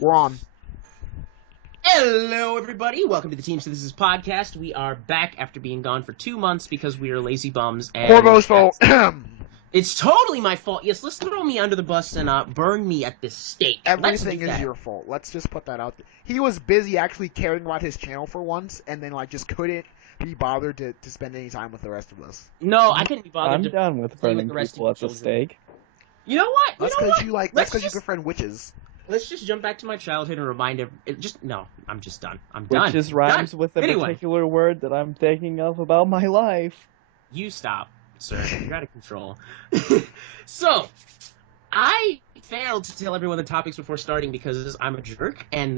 We're on. Hello, everybody. Welcome to the Team Synthesis podcast. We are back after being gone for 2 months because we are lazy bums. And Corvo's fault. It's totally my fault. Yes, let's throw me under the bus and burn me at this stake. Everything is your fault. Let's just put that out there. He was busy actually caring about his channel for once, and then just couldn't be bothered to spend any time with the rest of us. No, I couldn't be bothered. I'm done with burning people at the stake. You know what? That's because you befriend witches. Let's just jump back to my childhood and remind I'm just done. I'm Which done. Which just rhymes done. with a particular word that I'm thinking of about my life. You stop, sir. You're out of control. So, I failed to tell everyone the topics before starting because I'm a jerk. And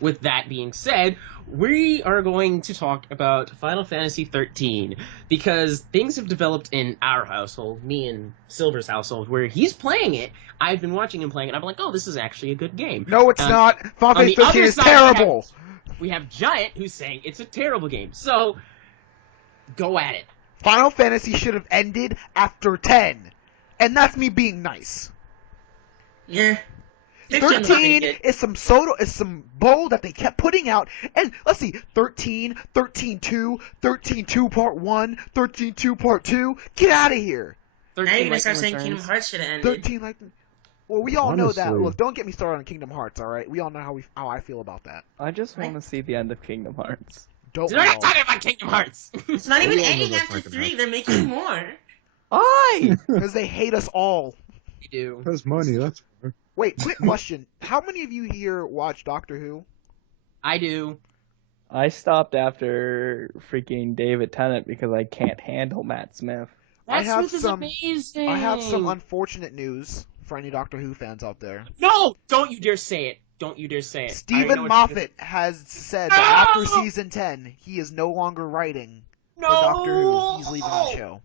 with that being said, we are going to talk about Final Fantasy 13 because things have developed in our household, me and Silver's household, where he's playing it. I've been watching him playing it. I'm like, oh, this is actually a good game. No, it's not. Final Fantasy 13 is terrible. We have Giant who's saying it's a terrible game. So, go at it. Final Fantasy should have ended after 10. And that's me being nice. Yeah. 13 is some bull that they kept putting out. And let's see, 13, 13-2, 13-2 part 1, 13-2 part 2. Get out of here. Now you're gonna start saying Kingdom Hearts should have ended. 13 Well, we all know that. Look, don't get me started on Kingdom Hearts, alright? We all know how I feel about that. I just want to see the end of Kingdom Hearts. We're not talking about Kingdom Hearts. It's not even ending after 3. They're making more. Why? Because they hate us all. They do. That's money. That's fair. Wait, quick question. How many of you here watch Doctor Who? I do. I stopped after freaking David Tennant because I can't handle Matt Smith. Matt Smith is amazing. I have some unfortunate news for any Doctor Who fans out there. No! Don't you dare say it. Don't you dare say it. Stephen Moffat has said that after season 10, he is no longer writing for Doctor Who. He's leaving the show.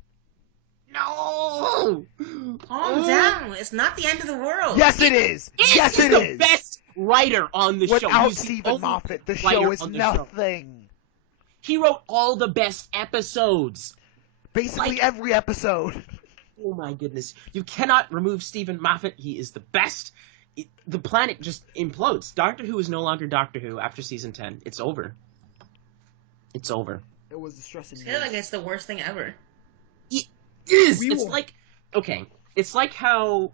No! Calm down. It's not the end of the world. Yes, it is. Yes, it is. He's the best writer on the show. Without Stephen Moffat, the show is nothing. He wrote all the best episodes. Basically every episode. Oh my goodness. You cannot remove Stephen Moffat. He is the best. The planet just implodes. Doctor Who is no longer Doctor Who after season 10. It's over. It's over. It was distressing. I feel like it's the worst thing ever. It is. It's like how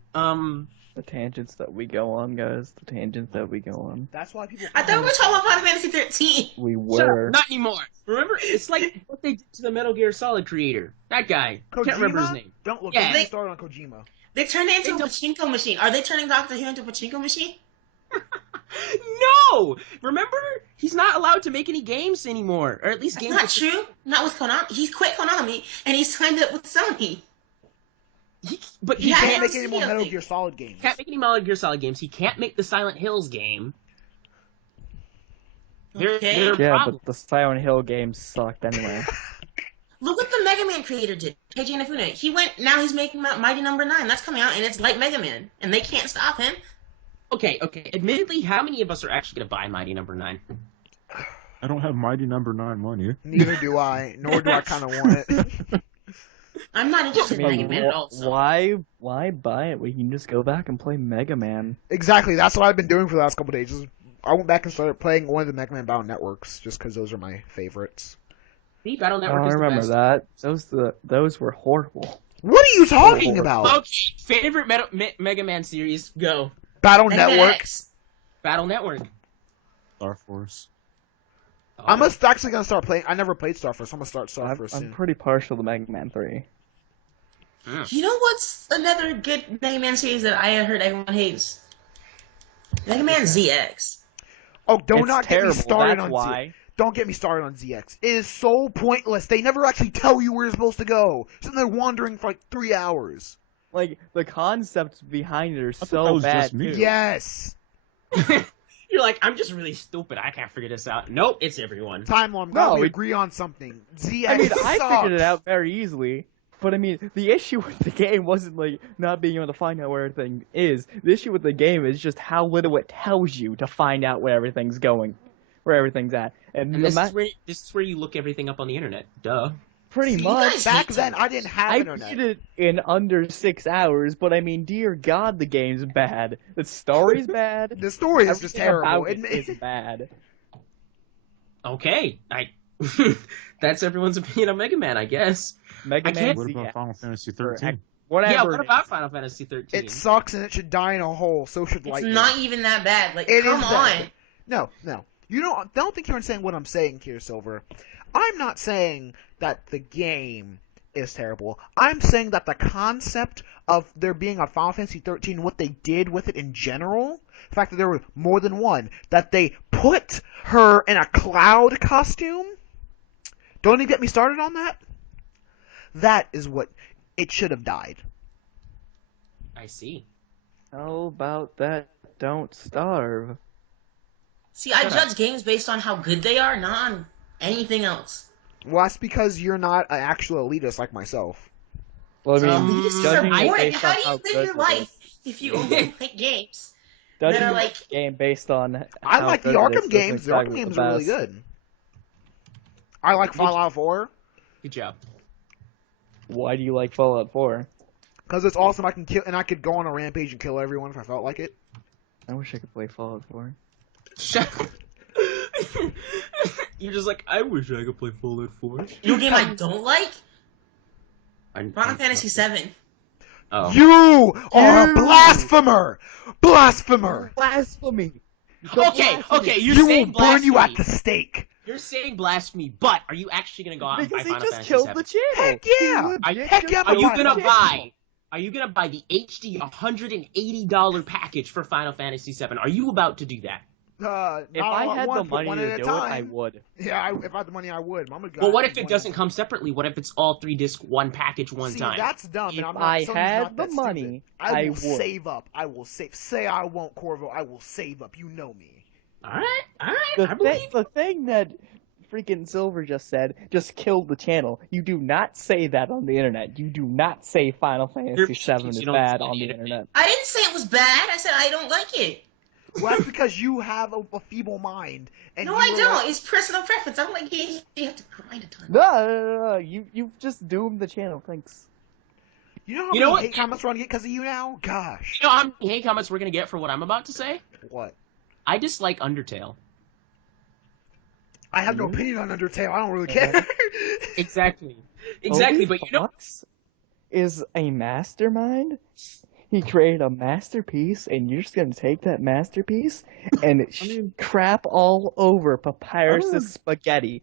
the tangents that we go on, guys. The tangents that we go on. That's why people. I thought we were talking about Final Fantasy 13. We were. Not anymore. Remember, it's like what they did to the Metal Gear Solid creator. That guy. Kojima? Can't remember his name. Don't look. Yeah, They started on Kojima. They turned it into a pachinko machine. Are they turning Doctor Who into a pachinko machine? No! Remember, he's not allowed to make any games anymore, or at least games. That's not true. Not with Konami. He's quit Konami and he's signed up with Sony. He can't make any more Metal Gear Solid games. Can't make any Metal Gear Solid games. He can't make the Silent Hills game. Yeah, but the Silent Hill games sucked anyway. Look what the Mega Man creator did, Keiji Inafune. Now he's making Mighty Number 9. That's coming out, and it's like Mega Man, and they can't stop him. Okay. Admittedly, how many of us are actually going to buy Mighty Number 9? I don't have Mighty Number 9 money. Neither do I, nor do I kind of want it. I'm not interested in Mega Man at all. So. Why buy it? We can just go back and play Mega Man. Exactly, that's what I've been doing for the last couple of days. I went back and started playing one of the Mega Man Battle Networks, just because those are my favorites. The Battle Network I remember that. Those were horrible. What are you talking about? Okay, favorite Mega Man series, go. Battle Network. Battle Network. Star Force. Oh. I'm actually going to start playing. I never played Star Force, so I'm going to start Star Force soon. I'm pretty partial to Mega Man 3. You know what's another good Mega Man series that I heard everyone hates? Mega Man ZX. Oh, not get me started on why. Don't get me started on ZX. It is so pointless. They never actually tell you where you're supposed to go. Sitting there wandering for like 3 hours. Like, the concepts behind it are so bad, too. Yes! You're like, I'm just really stupid. I can't figure this out. Nope, it's everyone. Time on. No, we agree on something. ZX I sucks. I figured it out very easily. But, I mean, the issue with the game wasn't, like, not being able to find out where everything is. The issue with the game is just how little it tells you to find out where everything's going. Where everything's at. And this is where you look everything up on the internet. Duh. Pretty You much. guys- Back then, I didn't have I internet. beat it in under 6 hours, but I mean, dear God, the game's bad. The story's bad. The story is just Everything terrible. about it is bad. Okay, that's everyone's opinion on Mega Man, I guess. Mega I Man can't- What ZX, about Final Fantasy or 13? whatever. Yeah, what it about is. Final Fantasy 13? It sucks and it should die in a hole. So should It's Lightning. not even that bad. Like, It come is on. bad. No. You don't think you're understanding what I'm saying here, Silver. I'm not saying that the game is terrible. I'm saying that the concept of there being a Final Fantasy 13, what they did with it in general, the fact that there were more than one, that they put her in a cloud costume, don't even get me started on that. That is what it should have died. I see. How about that? Don't starve. See, I Shut judge games based on how good they are, not on anything else. Well, that's because you're not an actual elitist like myself. Well, I mean, Elitists are judging it boring. based How on do you how live good your it life is. if you only play games? Judging that are the like- game based on I how like the good it Arkham is games. The doesn't Arkham exactly games the are really best. good. I like Fallout 4 Good job. Why do you like Fallout 4? because it's awesome. I can kill and I could go on a rampage and kill everyone if I felt like it. I wish I could play Fallout 4. Shut up. You're just like, I wish I could play Fallout 4. You know a game I don't like? I'm- Final Fantasy VII. Oh. You are a You! blasphemer! Blasphemer! Blasphemy! Okay, you're You will saying burn you at blasphemy. the stake. You're saying blasphemy, but are you actually gonna go out and buy Because he Final just Fantasy killed 7? the channel. Heck yeah! He legit Heck just yeah, Are but you why gonna not? buy? Are you gonna buy the HD $180 package for Final Fantasy 7? Are you about to do that? If Not I all at had the once, but money one to at a do it, I time. would. Yeah, if I had the money, I would. I'm a guy. Well, what if it doesn't come separately? What if it's all 3-disc, one package, one See, time? that's dumb. If and I'm not, I Sony's had not the that money, stupid. I I will would. save up. I will save. Say I won't, Corvo. I will save up. You know me. Alright, I believe. The thing that freaking Silver just said just killed the channel. You do not say that on the internet. You do not say Final Fantasy VII is you don't bad say on the it. internet. I didn't say it was bad. I said I don't like it. Well, that's because you have a feeble mind. And No, you I were don't. like- It's personal preference. I don't like games you have to grind a ton. No. You just doomed the channel. Thanks. You know how You many know what? hate comments we're gonna get because of you now? Gosh. You know how many hate comments we're gonna get for what I'm about to say? What? I dislike Undertale. I have no Really? opinion on Undertale. I don't really care. Exactly. Exactly, Obi but you know, Fox is a mastermind. He created a masterpiece, and you're just gonna take that masterpiece and crap all over Papyrus's spaghetti.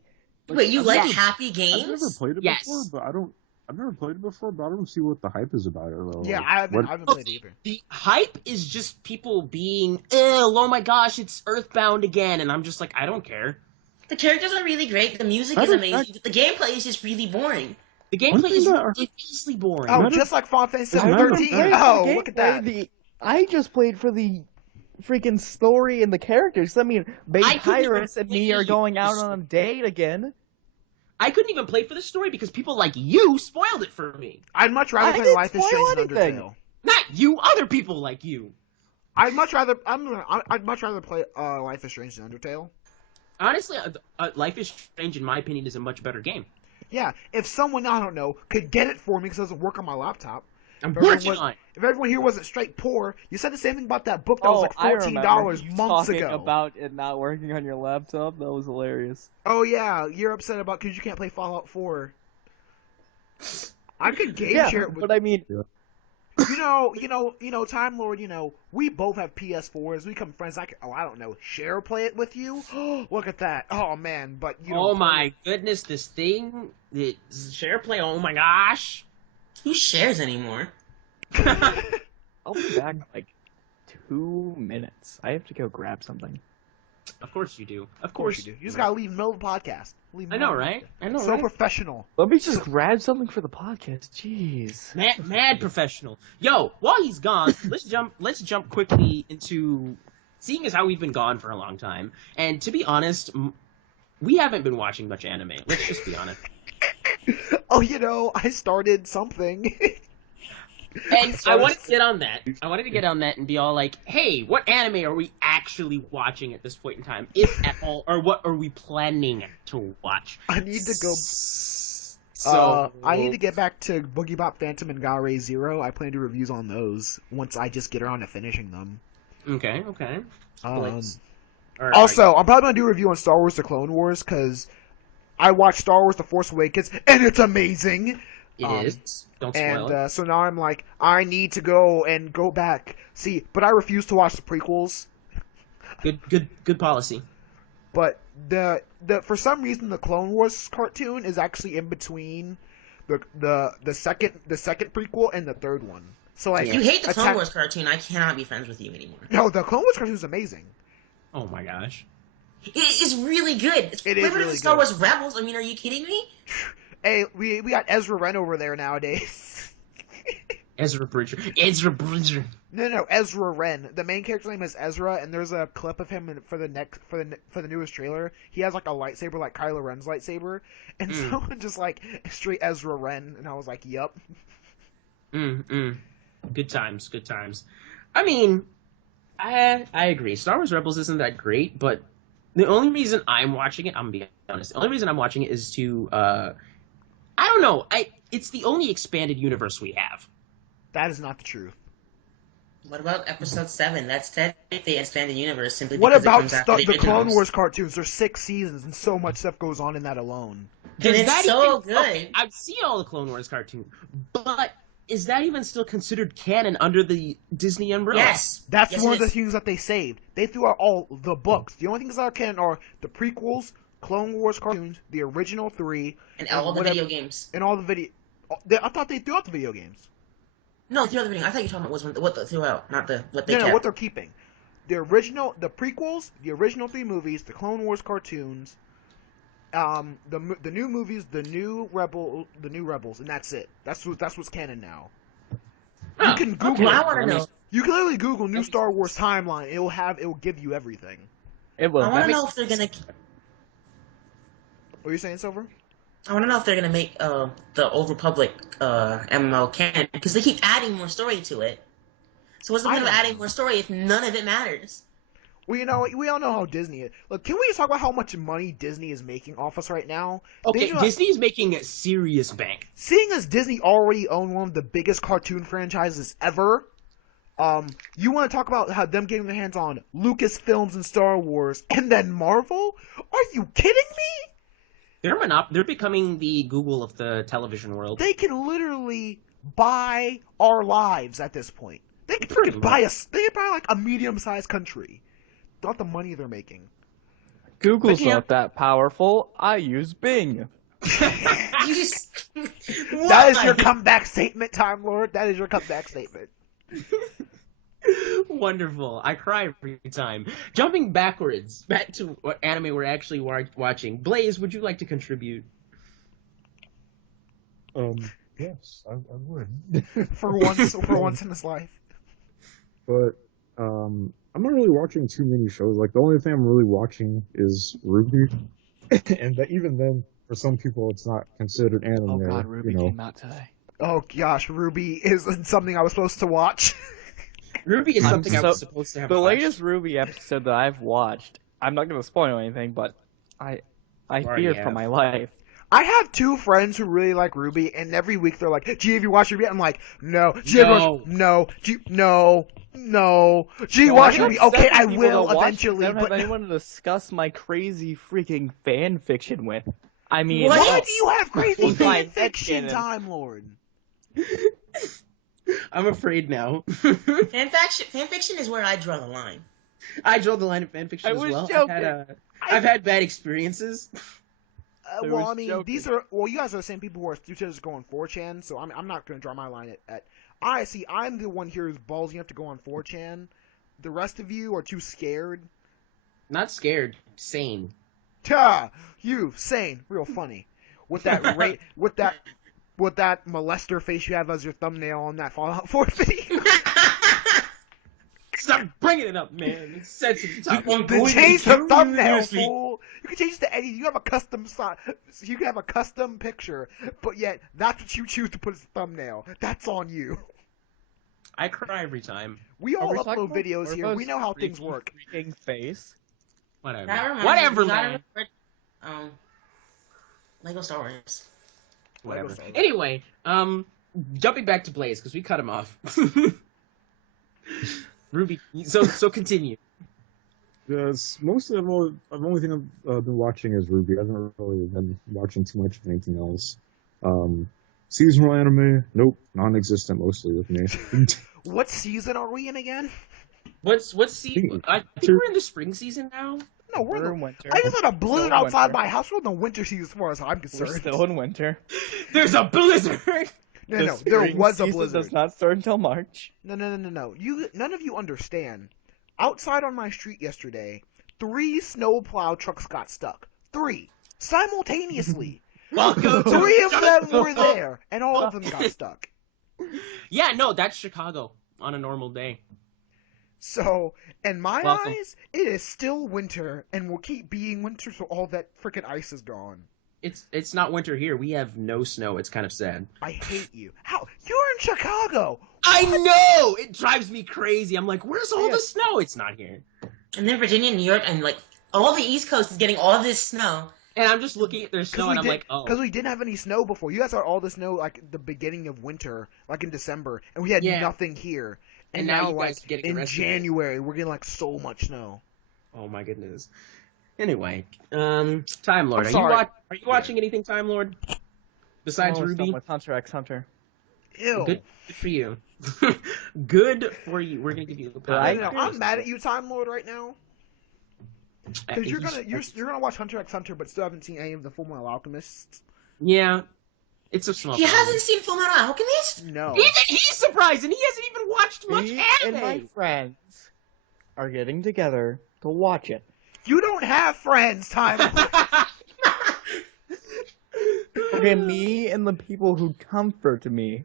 Wait, you I've like never- happy I've never games? played it Yes. before, but I've never played it before, but I don't see what the hype is about it. Though. Yeah, Like, I haven't what- played it either. the hype is just people being, oh my gosh, it's Earthbound again, and I'm just like, I don't care. The characters are really great. The music is Matter of amazing. But the gameplay is just really boring. The One gameplay thing is that- ridiculously boring. Oh, Matter- just like Final Fantasy As a matter of 13. fact- Oh, look at that. I just played for the freaking story and the characters. I mean, Babe I couldn't even Pyrus and me play are going out the on a date again. I couldn't even play for the story because people like you spoiled it for me. I'd much I rather play didn't Life is spoil Strange than anything. Undertale. Not you, other people like you. I'd much rather play Life is Strange than Undertale. Honestly, Life is Strange, in my opinion, is a much better game. Yeah, if someone I don't know could get it for me because it doesn't work on my laptop. I'm If everyone working was- on it. If everyone here wasn't straight poor, you said the same thing about that book that was like I $14 remember you months talking ago. about it not working on your laptop. That was hilarious. Oh yeah, you're upset about because you can't play Fallout 4. I could game Yeah, share it with but I mean, Time Lord. We both have PS4s. We become friends. I don't know, share play it with you. Look at that. Oh man, but you. Oh don't play my goodness, this thing, the share play. Oh my gosh. Who shares anymore? I'll be back in like 2 minutes. I have to go grab something. Of course you do. Of course you do. You just gotta leave in the middle of the podcast. Leave in I the know, middle. right? I know, So right? professional. Let me just grab something for the podcast. Jeez. Mad professional. Yo, while he's gone, let's jump quickly into seeing as how we've been gone for a long time. And to be honest, we haven't been watching much anime. Let's just be honest. Oh, I started something. And I wanted to get on that. I wanted to get on that and be all like, hey, what anime are we actually watching at this point in time, if at all, or what are we planning to watch? I need to go. So I need to get back to Boogie Bop Phantom and Galray Zero. I plan to do reviews on those once I just get around to finishing them. Okay. Um, All right, Also, I'm probably gonna do a review on Star Wars: The Clone Wars because I watched Star Wars: The Force Awakens and it's amazing. it is. Don't spoil it. And so now I'm like, I need to go back. See, but I refuse to watch the prequels. Good policy. But the for some reason the Clone Wars cartoon is actually in between the second prequel and the third one. So like You hate the Clone Attack- Wars cartoon. I cannot be friends with you anymore. No, the Clone Wars cartoon is amazing. Oh my gosh. It is really good. It's It is better really than Star good. Wars Rebels. I mean, are you kidding me? Hey, we got Ezra Wren over there nowadays. Ezra Bridger. No, Ezra Wren. The main character's name is Ezra, and there's a clip of him for the newest trailer. He has like a lightsaber, like Kylo Ren's lightsaber, and someone just like straight Ezra Wren, and I was like, "Yup." Good times. I mean, I agree. Star Wars Rebels isn't that great, but the only reason I'm watching it, I'm gonna be honest, the only reason I'm watching it is to, I don't know, it's the only expanded universe we have. That is not the truth. What about Episode 7? That's technically expanded universe simply What because it about comes after the Clone originals. Wars cartoons? There's 6 seasons, and so much stuff goes on in that alone. And it's that so even, good. okay, I've seen all the Clone Wars cartoons, but is that even still considered canon under the Disney umbrella? Yes. That's Yes, one it of the is. things that they saved. They threw out all the books. The only things that are canon are the prequels, Clone Wars cartoons, the original 3, And all the whatever- video games. and all the video. I thought they threw out the video games. No, the other video. I thought you were talking about what they threw out, not what they No, kept. what they're keeping. The prequels, the original 3 movies, the Clone Wars cartoons, the new movies, the new Rebels, and that's it. That's what's canon now. Oh, You can Google. Well, I want to know. You can literally Google new Star Wars timeline. It will give you everything. It will. I want to That know if they're gonna. What are you saying, Silver? I want to know if they're gonna make the Old Republic MMO canon because they keep adding more story to it. So what's the point of adding more story if none of it matters? Well, you know, we all know how Disney is. Look, can we just talk about how much money Disney is making off us right now? Okay, Disney's making a serious bank. Seeing as Disney already own one of the biggest cartoon franchises ever, you want to talk about how them getting their hands on Lucasfilms and Star Wars, and then Marvel? Are you kidding me? They're becoming the Google of the television world. They can literally buy our lives at this point. They could Pretty freaking buy us. They could buy like a medium-sized country. Not the money they're making. Google's But, yeah. not that powerful. I use Bing. You just. That is your Why? comeback statement, Time Lord. That is your comeback statement. Wonderful. I cry every time. Jumping backwards, back to what anime we're actually watching. Blaze, would you like to contribute? Yes, I would. For once in his life. But I'm not really watching too many shows. Like the only thing I'm really watching is Ruby, and even then, for some people, it's not considered anime. Oh god, Ruby you know. came out today. Oh gosh, Ruby is something I was supposed to watch. Ruby is something I was supposed to have The watched. latest Ruby episode that I've watched, I'm not going to spoil anything, but I Already feared for have. my life. I have 2 friends who really like Ruby, and every week they're like, "Gee, have you watched Ruby?" I'm like, "No." Gee, have you watched- no. Gee, no. No. Gee, Well, watch I Ruby. got Okay, 7 I people will to watch, eventually, I don't but have anyone to discuss my crazy freaking fan fiction with. I mean, What? why do you have crazy With my fan fiction, headcanon. Time Lord? I'm afraid now. Fanfiction is where I draw the line. I draw the line of fanfiction I as was well. joking. I've had bad experiences. I Well, was I mean, joking. you guys are the same people who are just going 4chan, so I'm not going to draw my line at. I'm the one here who's ballsy enough to go on 4chan. The rest of you are too scared. Not scared, sane. Ta! You, sane, real funny. With that with that molester face you have as your thumbnail on that Fallout 4 video. Stop bringing it up, man. It's sensitive topic. Then change the thumbnail, fool. You can change the edit. You have a custom you can have a custom picture, but yet that's what you choose to put as a thumbnail. That's on you. I cry every time. We Are all we talking upload about videos here. We know how things work. Freaking face. Whatever. That reminds me, you gotta Man. remember, Lego Star Wars. Whatever. Soda. Anyway, jumping back to Blaze because we cut him off. Ruby, so continue. Yes, mostly the only thing I've been watching is Ruby. I haven't really been watching too much of anything else. Seasonal anime, nope, non-existent mostly with me. What season are we in again? What's I think we're in the spring season now. No, we're We're in in the. winter. I just had a blizzard Still in outside winter. my house. We're in the winter season as far as I'm We're concerned. still in winter. There's a blizzard. No, The no, there spring was a season blizzard. does not start until March. No. None of you understand. Outside on my street yesterday, 3 snowplow trucks got stuck. 3 simultaneously. Welcome to 3 of them Chicago. were there, and all of them got stuck. Yeah, no, that's Chicago on a normal day. So, in my Welcome. eyes, it is still winter, and will keep being winter so all that frickin' ice is gone. It's not winter here. We have no snow. It's kind of sad. I hate you. How? You're in Chicago! I know! It drives me crazy. I'm like, where's all Yeah. the snow? It's not here. And then Virginia, New York, and like all the East Coast is getting all this snow. And I'm just looking at their snow and I'm like, oh. Because we didn't have any snow before. You guys had all the snow, like, the beginning of winter, like in December, and we had Yeah. nothing here. And now you like, guys are getting in the rest of it. January, we're getting, like, so much snow. Oh my goodness. Anyway, Time Lord, I'm are sorry. you watching anything, Time Lord? Besides Almost done Ruby? with Hunter x Hunter. Ew. Good for you. Good for you. We're gonna give you a I Right? know, I'm mad at you, Time Lord, right now. Because you're gonna watch Hunter x Hunter, but still haven't seen any of the Full Metal Alchemists. Yeah, it's a small. He problem. hasn't seen Full Metal Alchemist? No. Even he's surprised, and he hasn't even watched much Me and my anime. friends are getting together to watch it. You don't have friends, Time Lord. Okay, me and the people who comfort me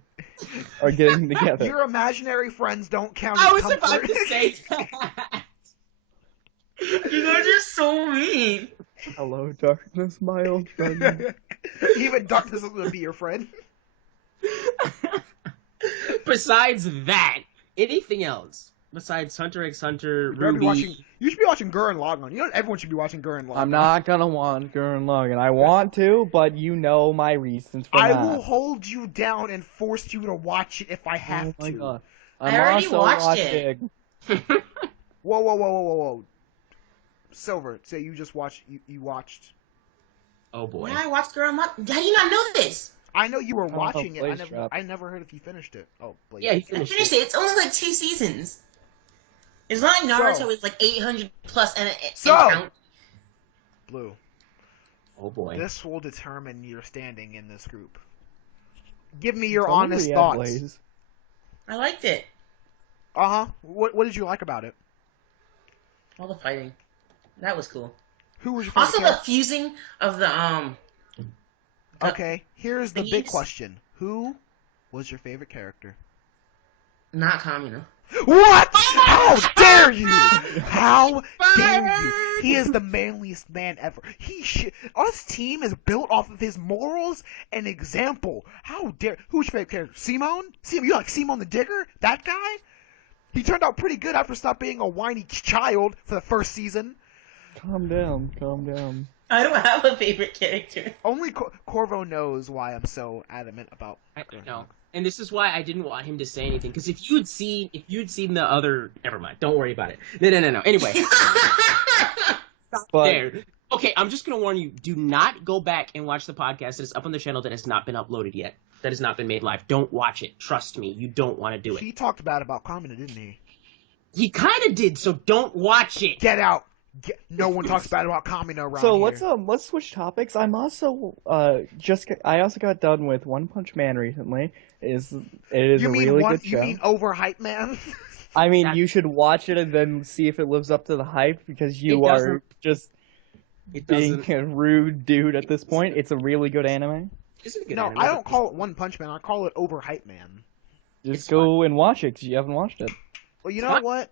are getting together. Your imaginary friends don't count I as was comfort. about to say that. You guys are so mean. Hello, darkness, my old friend. Even darkness is gonna be your friend. Besides that, anything else? Besides Hunter x Hunter, You should be Ruby. watching Gurren Lagann. You know everyone should be watching Gurren Lagann. I'm not gonna want Gurren Lagann. I want to, but you know my reasons for I not. will hold you down and force you to watch it if I have Oh my to. god. I I'm already also watched it. watching- Whoa. Silver, say you just watched. You watched. Oh boy. Yeah, I watched Girl How do you not know this? I know you were Oh, watching it. Blaze Drop. I never heard if you finished it. Oh, Blaze. Yeah, he I finished finished it. it. It's only like 2 seasons. It's not like Naruto So- is like 800 plus and So- count. Blue. Oh boy. This will determine your standing in this group. Give me your Tell me honest we had thoughts. Blaze. I liked it. What did you like about it? All the fighting. That was cool. Who was your favorite Also, the character? fusing of the Okay, here's the big thingies. question. Who was your favorite character? not Kamina. What? How dare you? How dare you? He is the manliest man ever. Us team is built off of his morals and example. How dare? Who's your favorite character? Simone? You like Simone the Digger? That guy? He turned out pretty good after stop being a whiny child for the first season. Calm down, calm down. I don't have a favorite character. Only Corvo knows why I'm so adamant about. I know. And this is why I didn't want him to say anything. Because if you'd seen the other, never mind. Don't worry about it. No. Anyway, But there. Okay, I'm just gonna warn you. Do not go back and watch the podcast that is up on the channel that has not been uploaded yet. That has not been made live. Don't watch it. Trust me. You don't want to do it. He talked bad about Kamina, didn't he? He kind of did. So don't watch it. Get out. No one talks bad about Kamina around so here. let's switch topics. I'm also I also got done with One Punch Man recently. It is You a mean really one? good You show. mean overhyped, man? I mean, That- you should watch it and then see if it lives up to the hype because you It are doesn't. just It being doesn't. a rude dude at this point. It's a really good anime. Isn't it good No, anime? I don't call it One Punch Man. I call it overhyped, man. Just It's go and watch it because you haven't watched it. Well, you know Fine. what?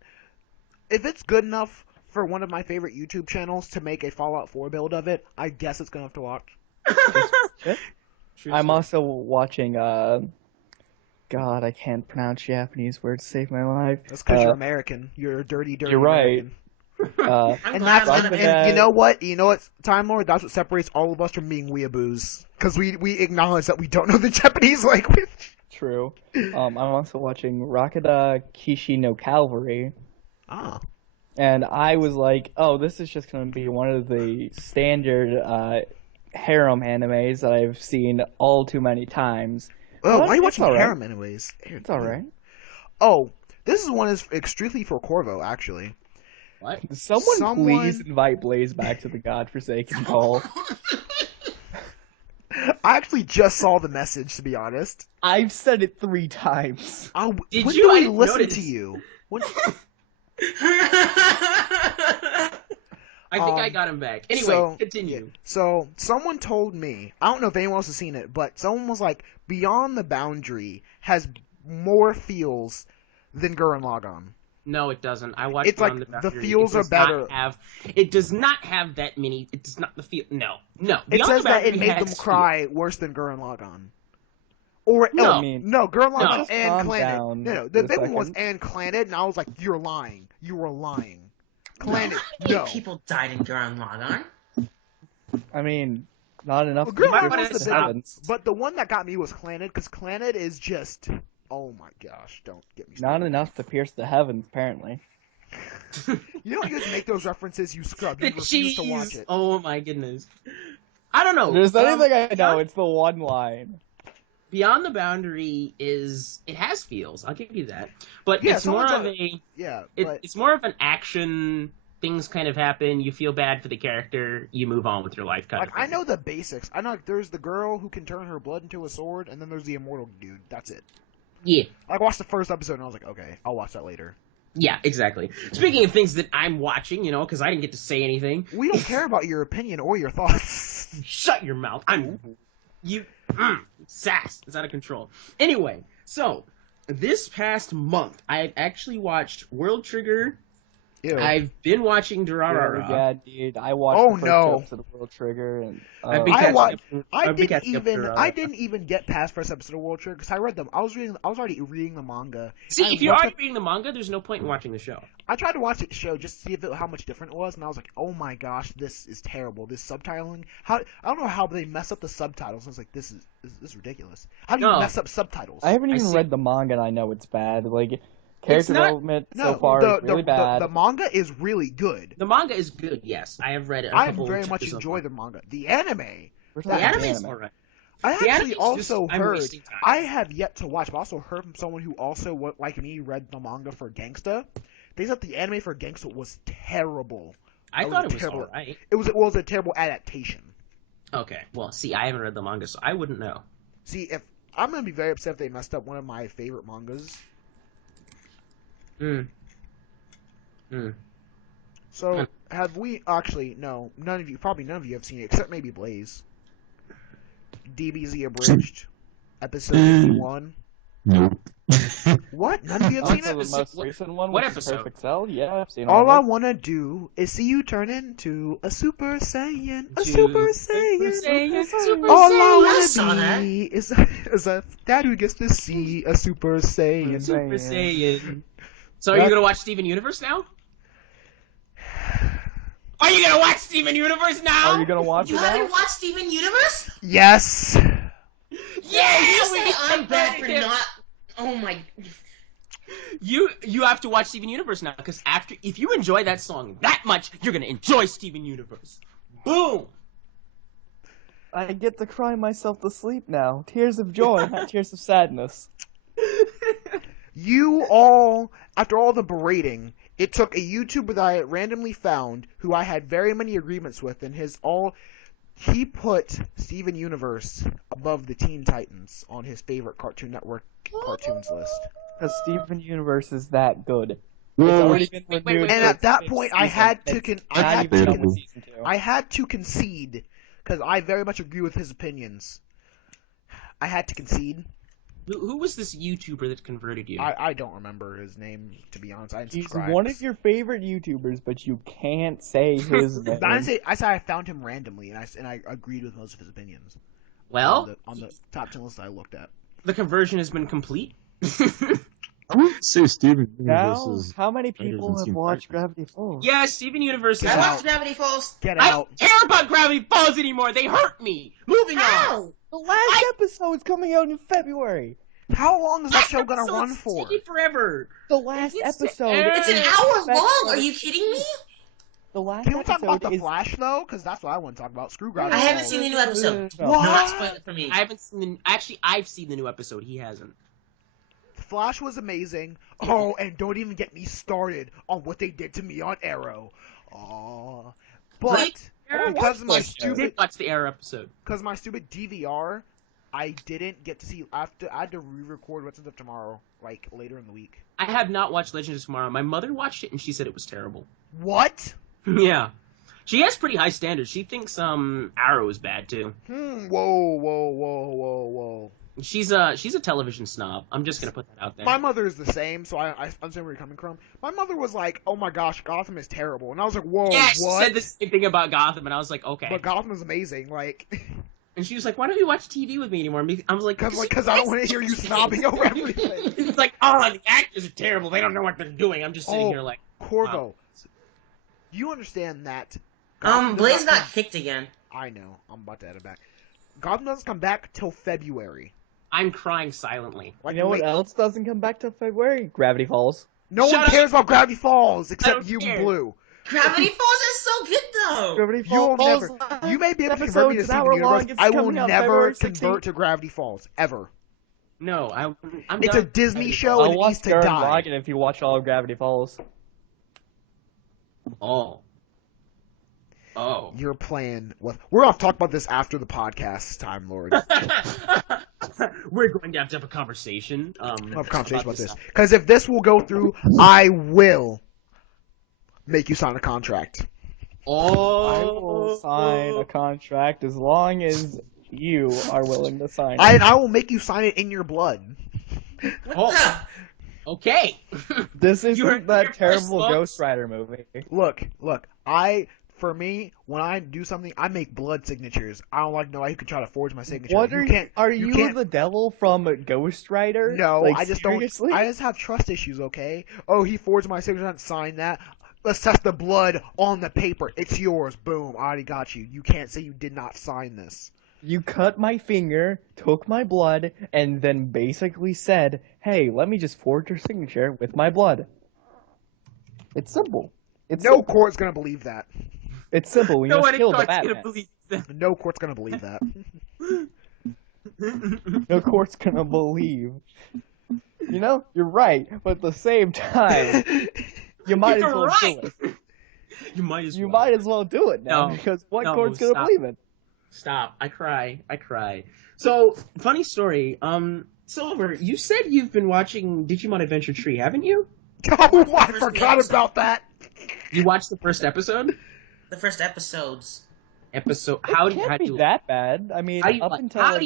If it's good enough for one of my favorite YouTube channels to make a Fallout 4 build of it, I guess it's gonna have to watch. True I'm story. also watching God, I can't pronounce Japanese words to save my life. That's because you're Uh, American. You're a dirty you're right. American. Uh, I'm And glad that's I'm Rather gonna than- and you know what? Time Lord. That's what separates all of us from being weeaboos. Because we acknowledge that we don't know the Japanese language. True. I'm also watching Rakada Kishi no Cavalry, Ah. and I was like, oh, this is just going to be one of the standard harem animes that I've seen all too many times. Oh, But why are you it's watching all right. harem anyways? It's alright. Oh, this is one is extremely for Corvo, actually. What? Someone please invite Blaze back to the godforsaken call. I actually just saw the message, to be honest. I've said it 3 times. Did when you? do I we didn't listen notice. to you? When... I think I got him back. Anyway, so, continue. yeah, so, someone told me, I don't know if anyone else has seen it, but someone was like, Beyond the Boundary has more feels than Gurren Lagann. No, it doesn't. I watched It's like, Beyond the the Boundary. feels It are does not better. It does not have that many. It does not the feel. No. It Beyond says the that it Boundary made them has cry worse than Gurren Lagann. Or, No. oh, I mean, no, Gurren Lagann just and calm Clannad. down No, for the a big one was second. and Clannad, and I was like, you're lying. You were lying. How Clannad, many no. people died in Gurren Lagann? I mean, not enough Well, to Gurren might Lagann wanna was the stop. heavens. But the one that got me was Clannad, because Clannad is just, oh my gosh, don't get me Not started. enough to pierce the heavens, apparently. You don't use make those references, you scrub. You The refuse to watch cheese. it. Oh my goodness. I don't know. If there's anything I know, Beyond, it's the one line. Beyond the Boundary it has feels. I'll give you that. But Yeah, it's more someone of a. Yeah, but It's more of an action. Things kind of happen. You feel bad for the character. You move on with your life. Kind like of thing. I know the basics. I know like, there's the girl who can turn her blood into a sword, and then there's the immortal dude. That's it. Yeah. I watched the first episode and I was like, okay, I'll watch that later. Yeah, exactly. Speaking of things that I'm watching, because I didn't get to say anything. We don't care about your opinion or your thoughts. Shut your mouth. Sass. It's out of control. Anyway, so this past month, I've actually watched World Trigger. Ew. I've been watching Durarara. Yeah, dude. I watched Oh, the first no. episode of World Trigger, and I've been I catching wa- up. I I've been catching up I Durarara. didn't even get past first episode of World Trigger because I read them. I was already reading the manga. See, I if you're looked already reading the manga, there's no point in watching the show. I tried to watch the show just to see how much different it was, and I was like, oh my gosh, this is terrible. This subtitling. I don't know how they mess up the subtitles. I was like, this is ridiculous. How do you No. mess up subtitles? I haven't I even see. read the manga, and I know it's bad. Like, character not- development No, so far is really bad. the manga is really good. The manga is good, yes. I have read it. I very much enjoy the manga. The anime. We're The talking anime's anime. alright. I The actually anime's just- also I'm heard. wasting time. I have yet to watch, but also heard from someone who also, like me, read the manga for Gangsta. They said the anime for Gangsta was terrible. I It thought was it was terrible. alright. It was a terrible adaptation. Okay, well, see, I haven't read the manga, so I wouldn't know. See, if I'm gonna be very upset if they messed up one of my favorite mangas. So have we actually? No, none of you have seen it except maybe Blaze. DBZ abridged, episode 51. Nope. What? None of you have seen Also, it? the most recent one what was episode? Perfect Cell. Yeah, I've seen All I of it. want to do is see you turn into a Super Saiyan, a To Super Super Saiyan. Super All Saiyan. I I saw want that. to be is a dad who gets to see a Super Saiyan. Super Saiyan. Saiyan. So are you That- gonna watch Steven Universe now? Are you gonna watch Steven Universe now? Are you gonna watch You it haven't now? watched Steven Universe? Yes. Yeah, You we say I'm bad for converted him. not. Oh my. You have to watch Steven Universe now, because if you enjoy that song that much, you're gonna enjoy Steven Universe. Boom. I get to cry myself to sleep now. Tears of joy, not tears of sadness. You all, after all the berating, it took a YouTuber that I randomly found, who I had very many agreements with, and he put Steven Universe above the Teen Titans on his favorite Cartoon Network cartoons list. Because Steven Universe is that good. It's Well, already been wait, renewed. wait, And for at that its point, fifth I had season. to It's not even done with season 2. I had to concede, because I very much agree with his opinions. I had to concede. Who was this YouTuber that converted you? I don't remember his name, to be honest. I didn't He's subscribe. one of your favorite YouTubers, but you can't say his name. But I said I found him randomly, and I agreed with most of his opinions. Well, on the top 10 list I looked at. the conversion has been complete. I wouldn't say Steven Now, Universe is how many writers people and have team watched writers. Gravity Falls? Yeah, Steven Universe is I Get out. watched Gravity Falls. Get I out. don't care about Gravity Falls anymore. They hurt me. Moving on. How? The last episode's coming out in February. How long is that show gonna Episodes run for? take forever. The last It's- episode. It's an is hour expected- long. Are you kidding me? The last Can we talk about episode the is. Flash though? Because that's what I want to talk about. Screw I Gravity haven't Falls. seen the new episode. No. What? Not spoil it for me. I haven't seen the. Actually, I've seen the new episode. He hasn't. Flash was amazing. Oh, and don't even get me started on what they did to me on Arrow. Aw. But Wait, because of my I stupid, did watch the Arrow episode. because my stupid DVR, I didn't get to see. I had to re-record What's Up Tomorrow, like later in the week. I have not watched Legends of Tomorrow. My mother watched it and she said it was terrible. What? Yeah, she has pretty high standards. She thinks Arrow is bad too. Whoa, whoa, whoa, whoa, whoa. She's a television snob. I'm just gonna put that out there. My mother is the same, so I understand where you're coming from. My mother was like, "Oh my gosh, Gotham is terrible," and I was like, "Whoa, yeah, she what?" said the same thing about Gotham, and I was like, okay. But Gotham is amazing, like, And she was like, why don't you watch TV with me anymore? And I was like, because I don't want to hear you snobbing over everything. It's like, oh, the actors are terrible. They don't know what they're doing. I'm just sitting Oh. here like, Corvo, you understand that? Gotham Blaze does not got kicked again. I know. I'm about to add it back. Gotham doesn't come back till February. I'm crying silently. Like, You know what wait, else doesn't come back till February? Gravity Falls. no Shut one up. cares about Gravity Falls except don't you care. and Blue. Gravity Falls is so good though. Gravity You'll Falls. never. You may be able to convert me to episode's an Steven hour Universe. long, it's I will coming out never February convert 16th. to Gravity Falls ever. No, I'm It's done. a Disney show I'll and it watch needs to Gurren die. Lagann if you watch all of Gravity Falls. Oh. Oh. Your plan was. We're off to talk about this after the podcast, Time Lord. We're going to have a conversation. We'll have a conversation about this. Because if this will go through, I will make you sign a contract. Oh. I will sign a contract as long as you are willing to sign it. And I will make you sign it in your blood. What Oh. the? Okay. This isn't You're that terrible first, Ghost Rider movie. Look, for me, when I do something, I make blood signatures. I don't like nobody who can try to forge my signature. What you are can't. Are you you can't- the devil from Ghost Rider? No, Like, I just seriously? don't. I just have trust issues. Okay. Oh, he forged my signature. I didn't sign that. Let's test the blood on the paper. It's yours. Boom. I already got you. You can't say you did not sign this. You cut my finger, took my blood, and then basically said, "Hey, let me just forge your signature with my blood." It's simple. It's No simple. court's gonna believe that. It's simple. We No just one killed the in court's Batman. gonna believe that. No court's gonna believe that. No court's gonna believe. You know, you're right, but at the same time, you might You're as well right. do it. You might as You well. might as well do it now, No. because what No, court's gonna stop. believe it? Stop. I cry. So, funny story. Silver, you said you've been watching Digimon Adventure Tree, haven't you? Oh, I forgot about that. You watched the first episode? The first episodes. How It do can't be you that bad. I mean, how do you up like, until how do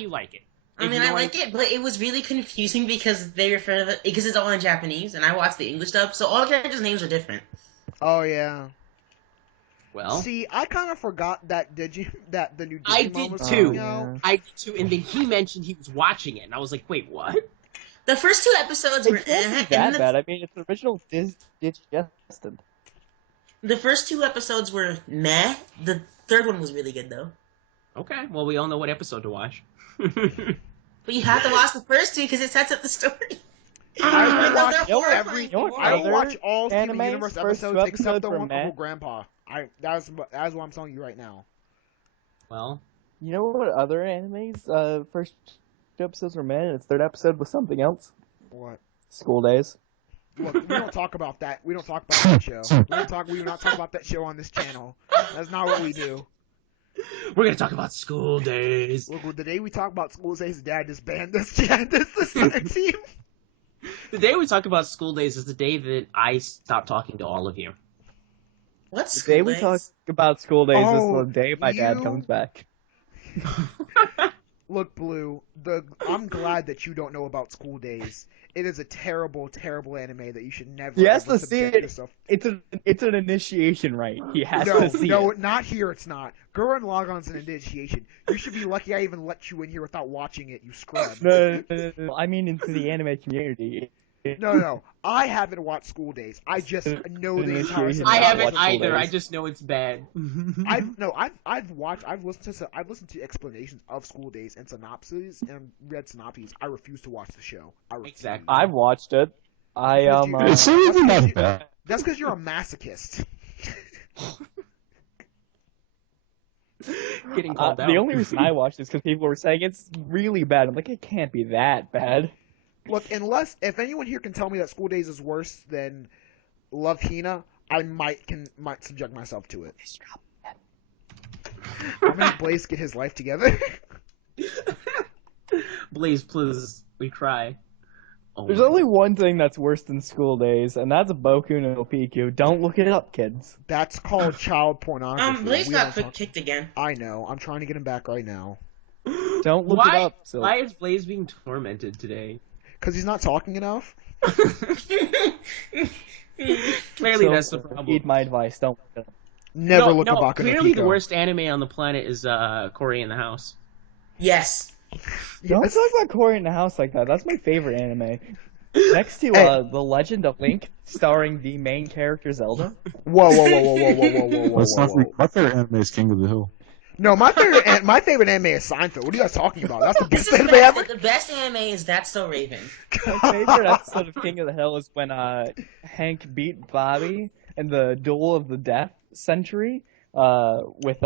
you like it? I mean, I like it, but it was really confusing because because it's all in Japanese, and I watched the English dub, so all the characters' names are different. Oh yeah. Well, See, I kind of forgot that the new Digimon I did was too. coming out. I did too, and then he mentioned he was watching it, and I was like, wait, what? The first two episodes were It can't be and that then bad. I mean, it's original Digested. the first two episodes were meh. The third one was really good though. Okay, well, we all know what episode to watch. But you have to watch the first two because it sets up the story. I They're watch horrifying. every. You know what I other watch all Steven animes, Universe first two episodes except episodes the were one meh? from Grandpa. That's what I'm telling you right now. Well, You know what other animes? First two episodes were meh, and its third episode was something else. What? School Days. Look, we don't talk about that. We don't talk about that show. We do not talk about that show on this channel. That's not what we do. we're gonna talk about school days. Look, the day we talk about School Days, Dad just banned this team. The day we talk about school days is the day that I stop talking to all of you. What's The School day we Days? talk about School Days Oh, is the day my dad you- comes back. Look, Blue, I'm glad that you don't know about School Days. It is a terrible, terrible anime that you should never. He has ever to see subject it. yourself. It's an initiation rite. He has No, to see no, it. not here. It's not. Gurren Lagann's an initiation. You should be lucky I even let you in here without watching it. You scrub. No. I mean, into the anime community. No. I haven't watched School Days. I just know the entire. Initiation. I Not haven't watchable either. days. I just know it's bad. I've listened to explanations of School Days and synopses and read synopses. I refuse to watch the show. I refuse. Exactly. I've watched it. It's really not bad. That's because you're a masochist. Getting called out. the only reason I watched is because people were saying it's really bad. I'm like, it can't be that bad. Look, if anyone here can tell me that School Days is worse than Love Hina, I might subject myself to it. I'm gonna have Blaze get his life together. Blaze, please, we cry. Oh, There's only one thing that's worse than School Days, and that's Boku no Pico. Don't look it up, kids. That's called child pornography. Blaze We got don't talk- kicked again. I know. I'm trying to get him back right now. Don't look why, it up. So. Why is Blaze being tormented today? Because he's not talking enough. Clearly, that's the Heed problem. my advice. Don't look it up. Never look at Baku no Clearly, Pico. the worst anime on the planet is Cory in the House. Yes. Don't Yes. talk about Cory in the House like that. That's my favorite anime. Next to Hey. The Legend of Link, starring the main character Zelda. Whoa. Let's not forget, my favorite anime is King of the Hill. No, my favorite anime is Seinfeld. What are you guys talking about? That's the This best is anime ever. the best anime is That's So Raven. My favorite episode of King of the Hill is when Hank beat Bobby in the Duel of the Death Century with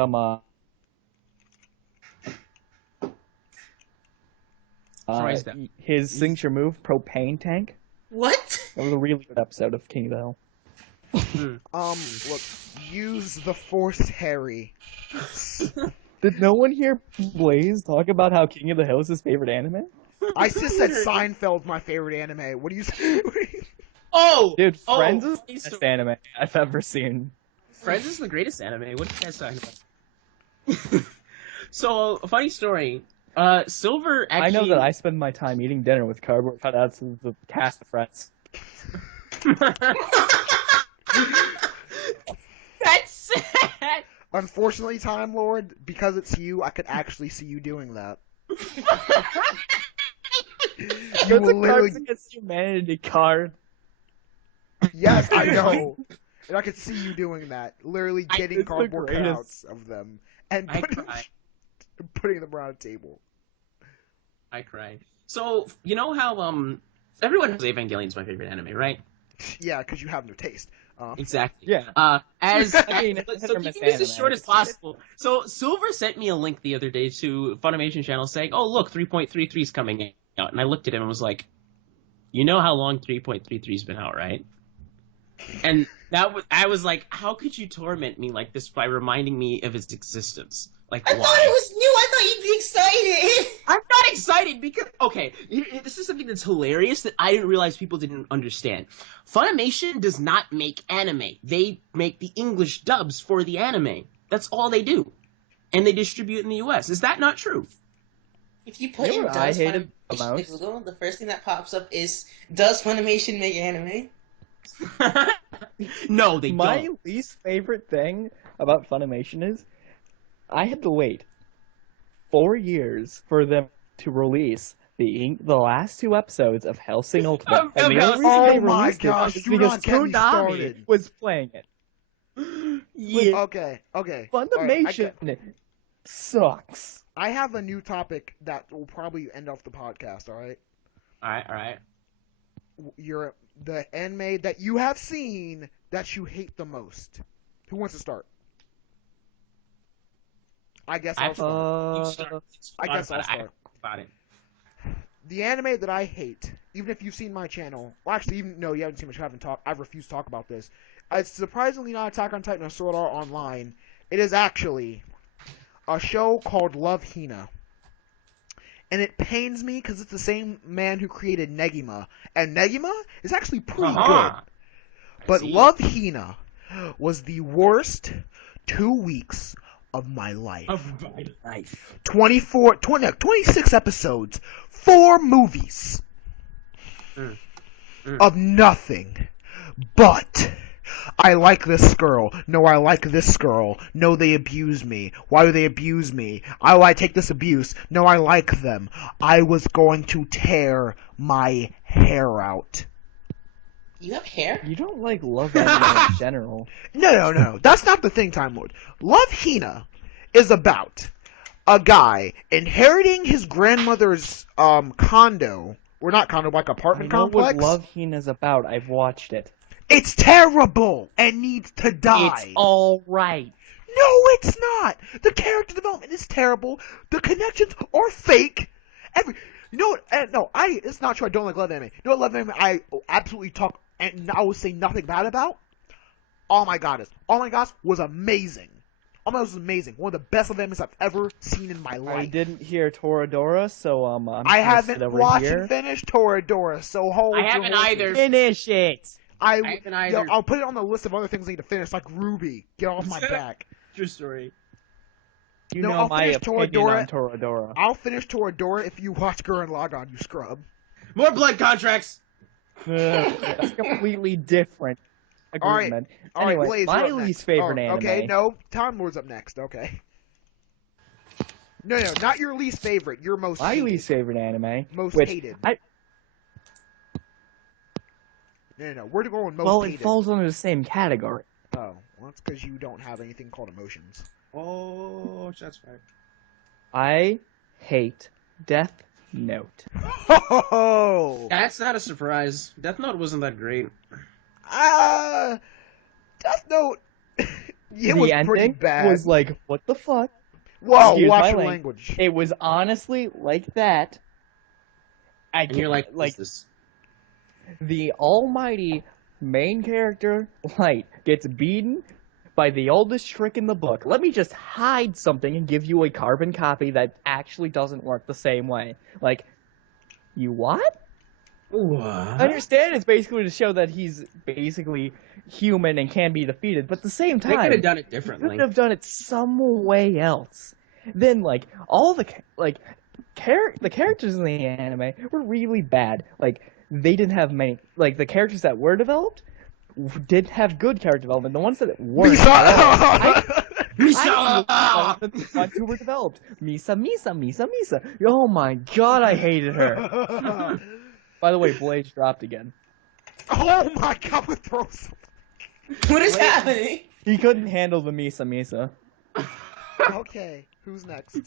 Troy's death. his signature move, Propane Tank. What? That was a really good episode of King of the Hill. Look, use the Force, Harry. Did no one hear Blaze talk about how King of the Hill is his favorite anime? I just said Seinfeld's my favorite anime. What do you say? Oh! Dude, Oh, Friends is funny the best story. anime I've ever seen. Friends is the greatest anime. What are you guys talking about? So, a funny story. Silver actually... I know that I spend my time eating dinner with cardboard cutouts of the cast of Friends. That's sad! Unfortunately, Time Lord, because it's you, I could actually see you doing that. You It's will a literally... Cards Against Humanity card. Yes, I know. And I could see you doing that. Literally getting It's the cardboard greatest. cutouts of them and I cry. putting them around a table. I cry. So, you know how, everyone knows Evangelion's my favorite anime, right? Yeah, because you have no taste. Exactly. Yeah. I mean, so hit or keeping miss this as anime. short as possible. So Silver sent me a link the other day to Funimation channel saying, "Oh, look, 3.33 is coming out," and I looked at him and was like, "You know how long 3.33's been out, right?" And I was like, "How could you torment me like this by reminding me of its existence? Like, I why?" thought it was new. I thought you'd be excited. I'm not excited because, okay, this is something that's hilarious that I didn't realize people didn't understand. Funimation does not make anime. They make the English dubs for the anime. That's all they do. And they distribute in the US. Is that not true? If you put You know in what I Does hated the Funimation most? in Google, the first thing that pops up is, does Funimation make anime? No, they My don't. least favorite thing about Funimation is I had to wait 4 years for them to release the last 2 episodes of Hellsing Ultimate. Of And the Hellsing. only reason they Oh my released gosh, it is do because not get me Konami started. was playing it. Yeah. Okay. Alright, Funimation sucks. I have a new topic that will probably end off the podcast, alright? Alright. The anime that you have seen that you hate the most. Who wants to start? I guess I'll start. You start. I guess I'll I start. about it. The anime that I hate, even if you've seen my channel, well, actually, even no, you haven't seen much. I've refused to talk about this. It's surprisingly not Attack on Titan or Sword Art Online. It is actually a show called Love Hina, and it pains me because it's the same man who created Negima, and Negima is actually pretty good. But see. Love Hina was the worst 2 weeks of my life. Of my life. 26 episodes, 4 movies. of nothing but I like this girl. No, I like this girl. No, they abuse me. Why do they abuse me? I take this abuse. No, I like them. I was going to tear my hair out. You have hair? You don't like love anime in general. No. That's not the thing, Time Lord. Love Hina is about a guy inheriting his grandmother's condo. Or not condo, like apartment I know complex. what Love Hina's about. I've watched it. It's terrible and needs to die. It's alright. No, it's not. The character development is terrible. The connections are fake. You know what? No, it's not true. I don't like love anime. You know what love anime I absolutely talk and I will say nothing bad about? Oh my goddess. Oh my gosh was amazing. Oh my gosh was amazing. One of the best love animes I've ever seen in my life. I didn't hear Toradora, so I haven't watched and finished Toradora, so hold I haven't either. Finish it! I haven't either. I'll put it on the list of other things I need to finish, like Ruby. Get off my back. True story. You No, know I'll my finish opinion on Toradora. Toradora. I'll finish Toradora if you watch Gurren Lagann, you scrub. More blood contracts. That's completely different agreement. All right, Anyway, Blaze, my you're up least next. favorite anime. Okay, no, Time Lord's up next. Okay. No, not your least favorite. Your most. My hated. least favorite anime. Most which hated. I, No. We're going most well, hated. it falls under the same category. Oh, well, that's because you don't have anything called emotions. Oh, that's right. I hate Death Note. Oh. That's not a surprise. Death Note wasn't that great. Death Note. It The was ending pretty bad. was like, what the fuck? Whoa, Excuse watch my your lang- language. It was honestly like that. And you're like, like this. the almighty main character, Light, gets beaten by the oldest trick in the book. Let me just hide something and give you a carbon copy that actually doesn't work the same way. Like, you what? What? I understand it's basically to show that he's basically human and can be defeated, but at the same They time, could have done it you differently. could have done it some way else. Then, like, all the the characters in the anime were really bad. Like, they didn't have many. Like, the characters that were developed did have good character development. The ones that weren't. Misa! The ones who were developed. Misa. Oh my god, I hated her. By the way, Blaze dropped again. Oh my god, with throws. What is happening? He couldn't handle the Misa. Okay, who's next?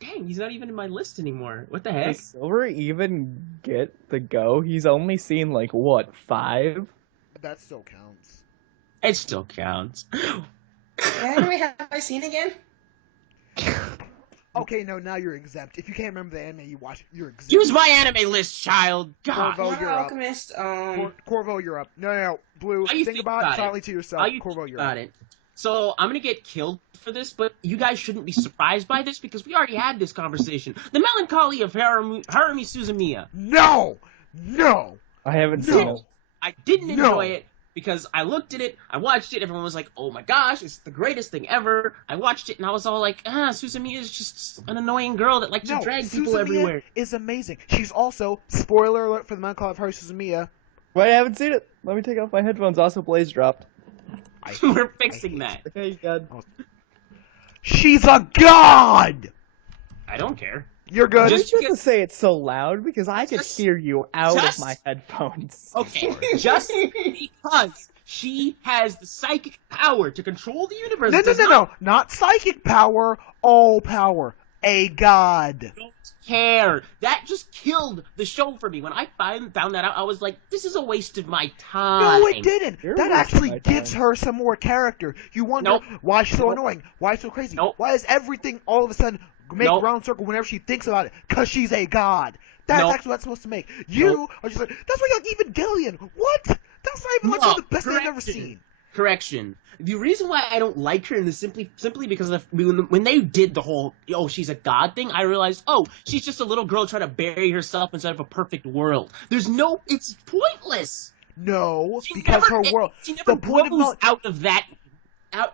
Dang, he's not even in my list anymore. What the heck? Does Silver even get the go? He's only seen, like, what, 5? That still counts. It still counts. What anime have I seen again? Okay, no, now you're exempt. If you can't remember the anime you watch, you're exempt. Use my anime list, child. God. Corvo, Full you're up. Alchemist, Corvo, you're up. No, Blue, How you think think about about it it? silently to yourself. How you Corvo, think you're about up. it? So I'm gonna get killed for this, but you guys shouldn't be surprised by this because we already had this conversation. The Melancholy of Harumi Suzumiya. No! I haven't seen No. it. I didn't No. enjoy it because I looked at it, I watched it, everyone was like, oh my gosh, it's the greatest thing ever. I watched it and I was all like, Suzumiya is just an annoying girl that likes No, to drag people Suzumiya everywhere. is amazing. She's also, spoiler alert for the Melancholy of Haruhi Suzumiya. Wait, I haven't seen it. Let me take off my headphones. Also, Blaze dropped. We're fixing that. Okay, good. She's a god! I don't care. You're good. Just Just to say it so loud because I could Just- hear you out just- of my headphones. Okay, just because she has the psychic power to control the universe does No. Not psychic power, all power. A god. don't care. That just killed the show for me. When I found that out, I was like, this is a waste of my time. No, it didn't. You're That wasting actually my gives time. her some more character. You wonder Nope. why she's so Nope. annoying, why she's so crazy, Nope. why is everything all of a sudden make Nope. round circle whenever she thinks about it? Because she's a god. That's Nope. actually what it's supposed to make. You are just like, that's why you like Evangelion. What? That's not even like one of the best thing I've ever correction. seen. Correction. The reason why I don't like her is simply because of when they did the whole she's a god thing, I realized she's just a little girl trying to bury herself inside of a perfect world. It's pointless. No, She because never- her world. She never the point of grows knowledge- out of that.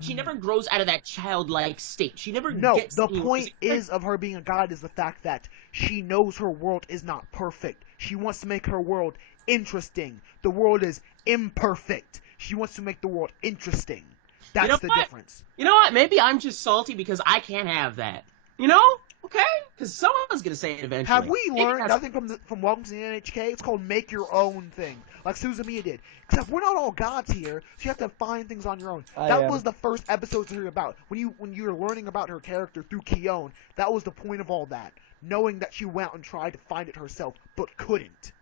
She never grows out of that childlike state. She never No, gets the anywhere. point is of her being a god is the fact that she knows her world is not perfect. She wants to make her world interesting. The world is imperfect. She wants to make the world interesting. That's the difference. You know what? Maybe I'm just salty because I can't have that. You know? Okay? Because someone's going to say it eventually. Have we learned nothing from Welcome to the NHK? It's called make your own thing, like Suzumiya did. Except we're not all gods here, so you have to find things on your own. That was the first episode to hear about. When you were learning about her character through Kion, that was the point of all that. Knowing that she went and tried to find it herself, but couldn't.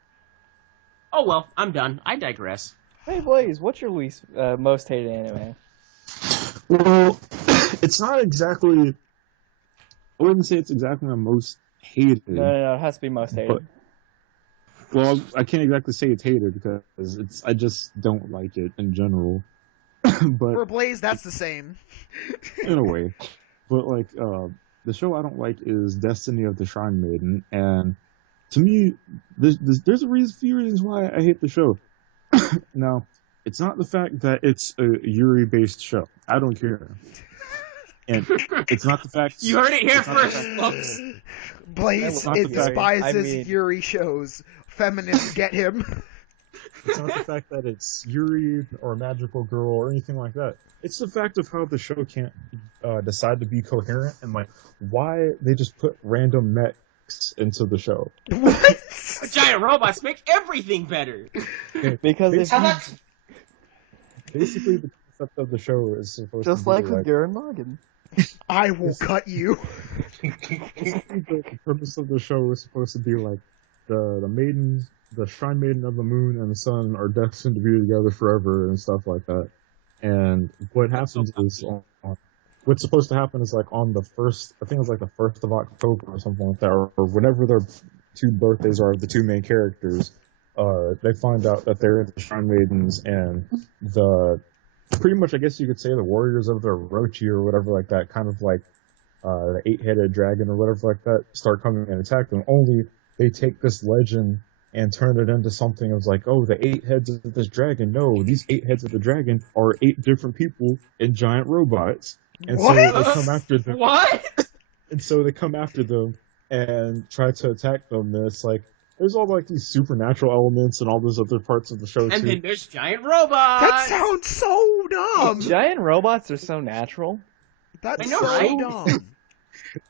Oh well, I'm done. I digress. Hey Blaze, what's your most hated anime? Well, it's not exactly. I wouldn't say it's exactly my most hated. No, it has to be most hated. Well, I can't exactly say it's hated because I just don't like it in general. But for Blaze, that's the same. In a way, but like the show I don't like is Destiny of the Shrine Maiden, and to me, there's few reasons why I hate the show. Now, it's not the fact that it's a Yuri-based show. I don't care. And it's not the fact... You heard it here first, folks. Blaze despises Yuri shows. Feminists get him. It's not the fact that it's Yuri or a magical girl or anything like that. It's the fact of how the show can't decide to be coherent and like why they just put random mechs into the show. What? Giant robots make everything better. Because basically the concept of the show is supposed just to be like Gurren Lagann. I will cut you. The purpose of the show is supposed to be like the maidens, the Shrine Maiden of the Moon and the Sun are destined to be together forever and stuff like that. And what happens is, what's supposed to happen is like on the first, I think it's like the 1st of October or something like that, or whenever their 2 birthdays are of the 2 main characters, they find out that they're the Shrine Maidens and pretty much I guess you could say the warriors of the Orochi or whatever like that, kind of like the 8-headed dragon or whatever like that, start coming and attack them. Only they take this legend and turn it into something of like, oh, the 8 heads of this dragon. No, these 8 heads of the dragon are 8 different people in giant robots. And what? So they come after them. What? And so they come after them and try to attack them. And it's like, there's all like these supernatural elements and all those other parts of the show And too. then there's giant robots. That sounds so dumb. Giant robots are so natural. That's I know, so right? dumb.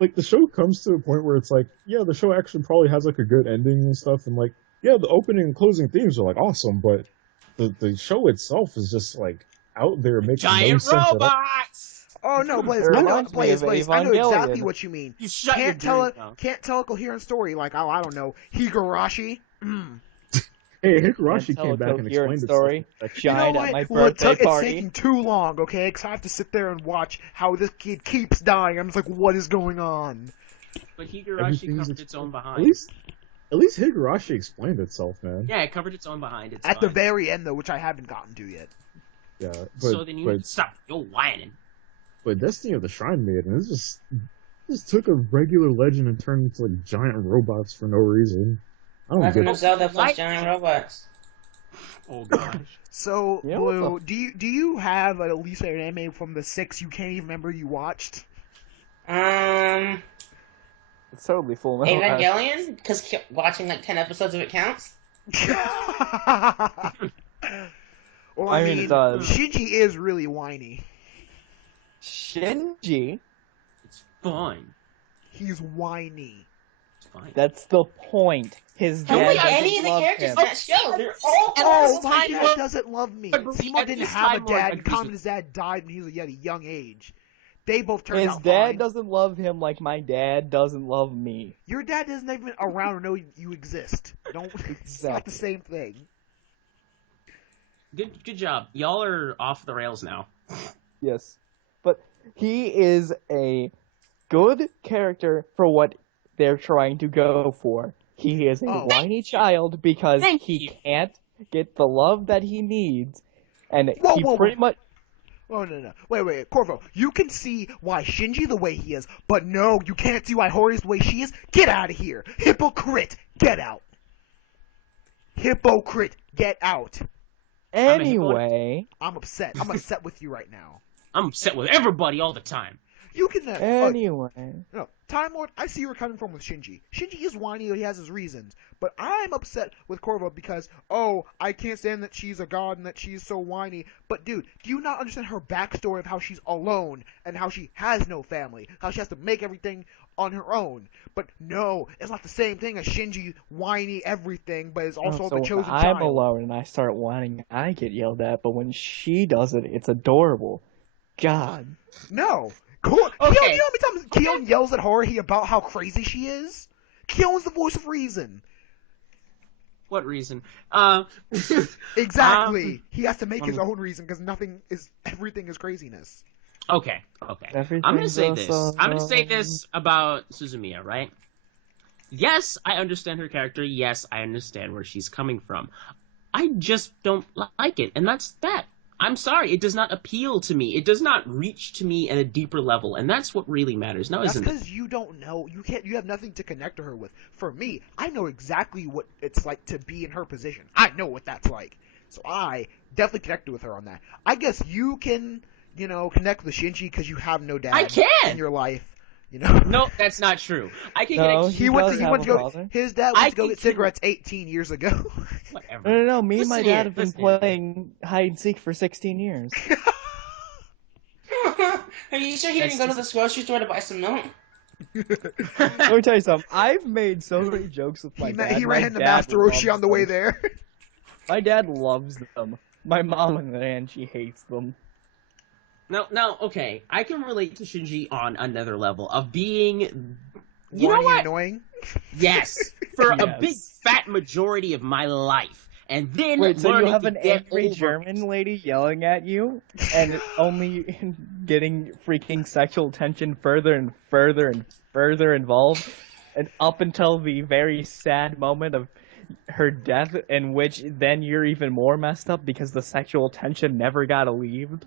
Like the show comes to a point where it's like, yeah, the show actually probably has like a good ending and stuff, and like, yeah, the opening and closing themes are like awesome, but the show itself is just like out there making Giant no sense robots. Oh no, Blaze! It I know, reminds me of Blaze! I know Evangelion. exactly what you mean. You shut Can't tell your it. dream, Can't tell a coherent story like I don't know Higurashi. Hey, Higurashi Tell came a back and coherent explained story. it. You know Giant what? at my Well, birthday it's party. taking too long, okay? Because I have to sit there and watch how this kid keeps dying. I'm just like, what is going on? But Higurashi Everything's covered its own At behind. least Higurashi explained itself, man. Yeah, it covered its own behind. It's At the fine. very end, though, which I haven't gotten to yet. Yeah, So then you need to stop. You're whining. but Destiny of the Shrine Maiden is just took a regular legend and turned into like giant robots for no reason. I don't Legend get of it. Zelda plus What? giant robots. Oh gosh. So, Yeah, what Blue, do you have a least favorite anime from the 6 you can't even remember you watched? It's totally full now. Evangelion, because watching like 10 episodes of it counts. Well, I mean, it does. Shinji is really whiny. Shinji? It's fine. He's whiny. It's fine. That's the point. His Don't dad like any of doesn't the love characters him. in that show. They're all Oh, this my time dad Lord- doesn't love me. Agree- Seymour at didn't this have a time Lord dad, and agrees with- Kamina's dad died when he was at a young age. They both turned His out dad fine. doesn't love him like my dad doesn't love me. Your dad isn't even around or know you exist. It's not the same thing. Good job. Y'all are off the rails now. Yes. But he is a good character for what they're trying to go for. He is a Oh. whiny child because Thank he you. can't get the love that he needs. And Whoa, he whoa, pretty much... Oh, no. Wait, Corvo. You can see why Shinji the way he is, but no, you can't see why Hori is the way she is. Get out of here. Hypocrite. Get out. Hypocrite. Get out. Anyway... I'm upset. I'm upset with you right now. I'm upset with everybody all the time. You can Anyway. no, Time Lord, I see where you're coming from with Shinji. Shinji is whiny, he has his reasons. But I'm upset with Corvo because, oh, I can't stand that she's a god and that she's so whiny. But dude, do you not understand her backstory of how she's alone and how she has no family? How she has to make everything on her own. But no, it's not the same thing as Shinji whiny everything, but is also So the chosen when child. I'm alone and I start whining, I get yelled at, but when she does it, it's adorable. God. No. Cool. Okay. Keon, you know how many times Keon yells at Haruhi about how crazy she is? Keon's the voice of reason. What reason? Exactly. He has to make his own reason because everything is craziness. Okay. I'm gonna say this. Everything's I'm gonna say this about Suzumiya, right? Yes, I understand her character. Yes, I understand where she's coming from. I just don't like it, and that's that. I'm sorry, it does not appeal to me. It does not reach to me at a deeper level, and that's what really matters. Now, That's isn't it? because you don't know. You have nothing to connect to her with. For me, I know exactly what it's like to be in her position. I know what that's like. So I definitely connected with her on that. I guess you can, connect with Shinji because you have no dad I can! in your life. No, that's not true. I can No, connect. he He went does to have a go. father. His dad went I to go think get he- cigarettes 18 years ago. Whatever. No, me and my Listen dad here, have been listen here. playing hide and seek for 16 years. Are you sure he didn't go to the grocery store to buy some milk? Let me tell you something. I've made so many jokes with my dad. He My ran into dad Master Roshi loves on the way them. there. My dad loves them. My mom, on the other hand, she hates them. No, okay. I can relate to Shinji on another level of being. You know Whiny and what? annoying. Yes, for a Yes. big fat majority of my life, and then Wait, so you learning have to an get angry over. German lady yelling at you, and only getting freaking sexual tension further and further and further involved, and up until the very sad moment of her death, in which then you're even more messed up because the sexual tension never got alleviated.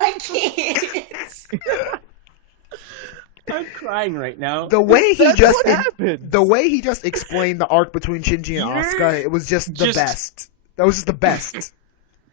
I can't. I'm crying right now. The way he That's just what happened. the way he just explained the arc between Shinji and You're Asuka, it was just the just- best. That was just the best.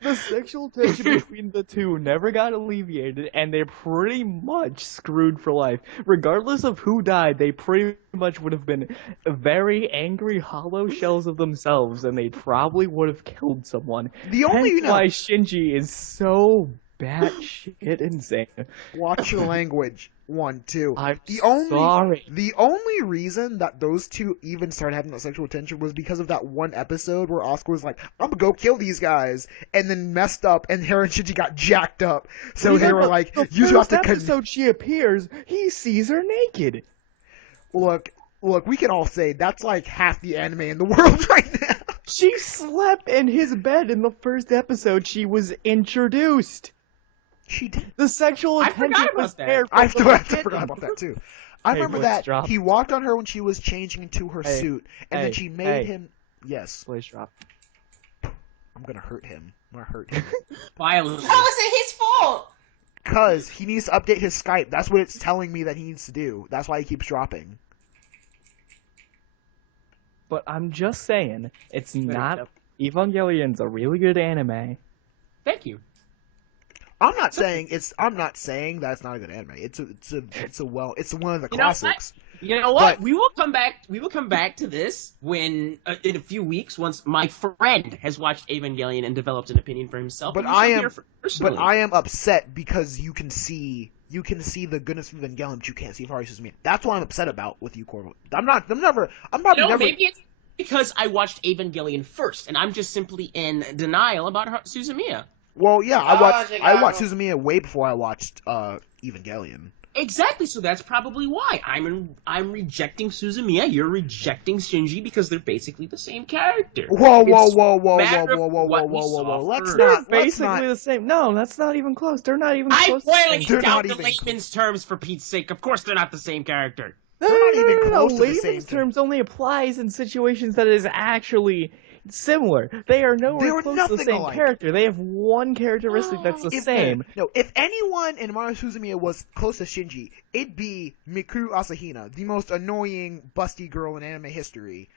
The sexual tension between the two never got alleviated, and they're pretty much screwed for life. Regardless of who died, they pretty much would have been very angry hollow shells of themselves, and they probably would have killed someone. The only, Hence why Shinji is so batshit insane. watch your language. 1, 2. I'm Sorry. sorry. The only reason that those two even started having that sexual tension was because of that one episode where Asuka was like, "I'm gonna go kill these guys," and then messed up, and her and Shinji got jacked up. So they were like, the "You two have first to." episode she appears, he sees her naked. Look, we can all say that's like half the anime in the world right now. She slept in his bed in the first episode she was introduced. She did. The sexual I attention forgot was about that. there. I from the forgot beginning. about that too. I Hey, remember Blitz, that drop. he walked on her when she was changing into her Hey, suit, and then hey, she made hey. him. Yes, Blaze drop. I'm gonna hurt him. Violently. How is it his fault? Cause he needs to update his Skype. That's what it's telling me that he needs to do. That's why he keeps dropping. But I'm just saying, it's not. Evangelion's a really good anime. Thank you. I'm not saying that's not a good anime. It's one of the You know what? classics. You know what? But- We will come back to this when in a few weeks, once my friend has watched Evangelion and developed an opinion for himself. But and we shall I hear am- from personally. But I am upset because you can see the goodness of Evangelion, but you can't see Haruhi Suzumiya. That's what I'm upset about with you, Corvo. I'm probably never. Maybe it's because I watched Evangelion first, and I'm just simply in denial about Suzumiya. Well, yeah, I Chicago. watched Suzumiya way before I watched Evangelion. Exactly, so that's probably why I'm rejecting Suzumiya. You're rejecting Shinji because they're basically the same character. Whoa! It's Let's matter of what we saw first. not. Basically the same. No, that's not even close. They're not even I'm close. boiling They're it down not to even- layman's terms for Pete's sake. Of course they're not the same character. No, They're not even close to the Layman's same thing. terms only applies in situations that is actually similar. They are They nowhere were close to the nothing same alike. character. They have one characteristic that's the same. If anyone in Maru Suzumiya was close to Shinji, it'd be Mikuru Asahina, the most annoying busty girl in anime history.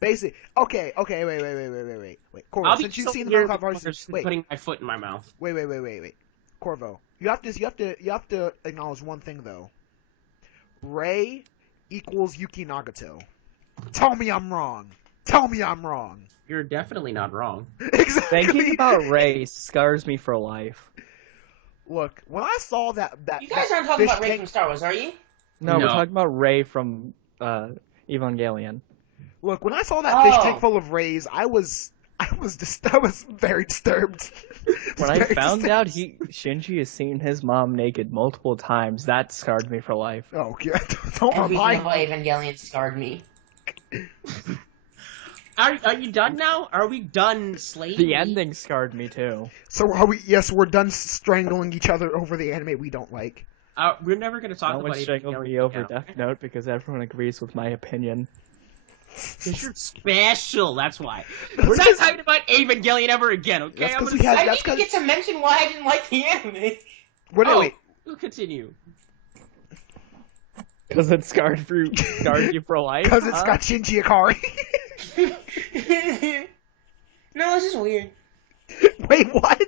Basically, okay, wait. Corvo, I'll be since you've so seen the weird Metal with Versus, putting my foot in my mouth. wait. Corvo, you have to acknowledge one thing though. Ray equals Yuki Nagato. Tell me I'm wrong. You're definitely not wrong. Exactly. Thinking about Ray scars me for life. Look, when I saw that You guys aren't talking fish about Ray tank- from Star Wars, are you? No, No. we're talking about Ray from Evangelion. Look, when I saw that fish Oh. tank full of rays, I was very disturbed. When I found out Shinji has seen his mom naked multiple times, that scarred me for life. Oh, yeah. Don't Everything remind about me. Evangelion scarred me. Are you done now? Are we done slaying? The ending scarred me too. So are we? Yes, we're done strangling each other over the anime we don't like. We're never going to talk No about one strangled Evangelion me over now. Death Note because everyone agrees with my opinion. Because you're special, that's why. That's We're not 'cause- talking about Evangelion ever again, okay? That's 'cause I'm we had- I that's didn't get to mention why I didn't like the anime. Wait. We'll continue. Because it scarred you for life? Because it's huh? got Shinji Ikari. No, it's just weird. Wait, what?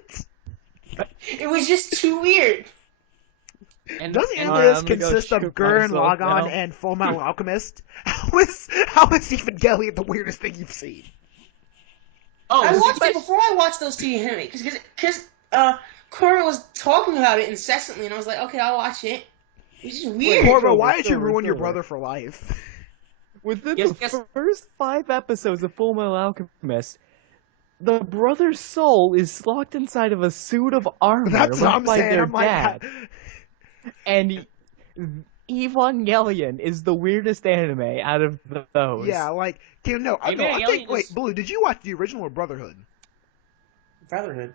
It was just too weird. And, Doesn't and Alright, Alias I'm gonna go consist of shoot Gurren myself Lagann now. and Full Metal Alchemist? How is Evangelion the weirdest thing you've seen? oh, I is watched it- it before I watched those two anime because Cora was talking about it incessantly, and I was like, okay, I'll watch it. It's just weird. Corvo, why It's did you over, ruin it's your over. brother for life? Within Yes, the yes. first 5 episodes of Full Metal Alchemist, the brother's soul is locked inside of a suit of armor That's what left I'm by saying. their I'm like, dad. And Evangelion is the weirdest anime out of those. yeah, like, I Evangelion think, wait, is- Blue, did you watch the original or Brotherhood? Brotherhood.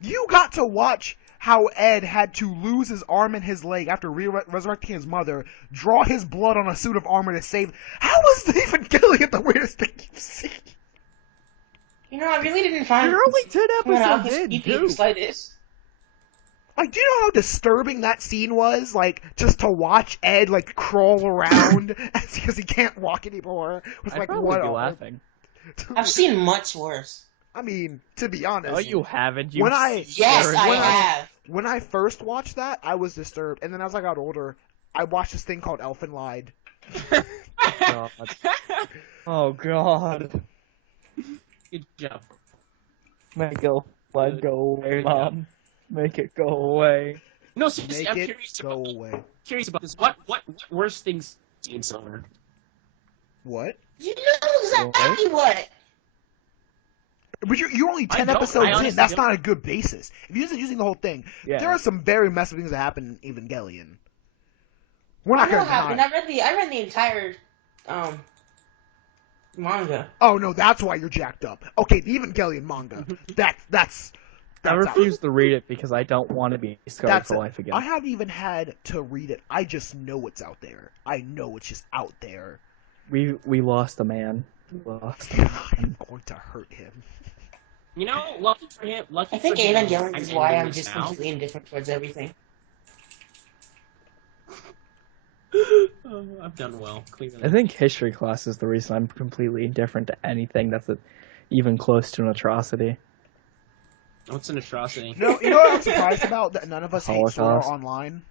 You got to watch how Ed had to lose his arm and his leg after resurrecting his mother, draw his blood on a suit of armor to save. How was the Evangelion the weirdest thing you've seen? You know, I really didn't find You're only 10 Full Metal episodes Alchemist in, creepy in too. the slightest. Like, do you know how disturbing that scene was? Like, just to watch Ed, like, crawl around because he can't walk anymore. It was I'd like, probably what be a- laughing. I've seen much worse. I mean, to be honest. No, you haven't. When I- Yes, scared I me. have. When I first watched that, I was disturbed. And then as I got older, I watched this thing called Elfen Lied. God. Oh god. Good job. Make it let go away, Mom. Make it go away. No, seriously, Make I'm it go away. curious about this. What worse things in summer? What? You know exactly what. But you're only I 10 don't. episodes I in. honestly That's don't. not a good basis. If you're just using the whole thing, Yeah. there are some very messed up things that happen in Evangelion. We're I not know gonna what happened. deny. I read the entire manga. Oh no, that's why you're jacked up. Okay, the Evangelion manga. That's I refuse to read it because I don't want to be scarred That's for it. life again. I haven't even had to read it. I just know it's out there. I know it's just out there. We lost a man. We lost a man. I'm going to hurt him. You know, lucky for him. Lucky I think for him, Evangelion is why ending I'm this just now. completely indifferent towards everything. Oh, I've done well. Clearly. I think history class is the reason I'm completely indifferent to anything that's even close to an atrocity. What's an atrocity? No, you know what I'm surprised about? That none of us hate Sora Holocaust. Online.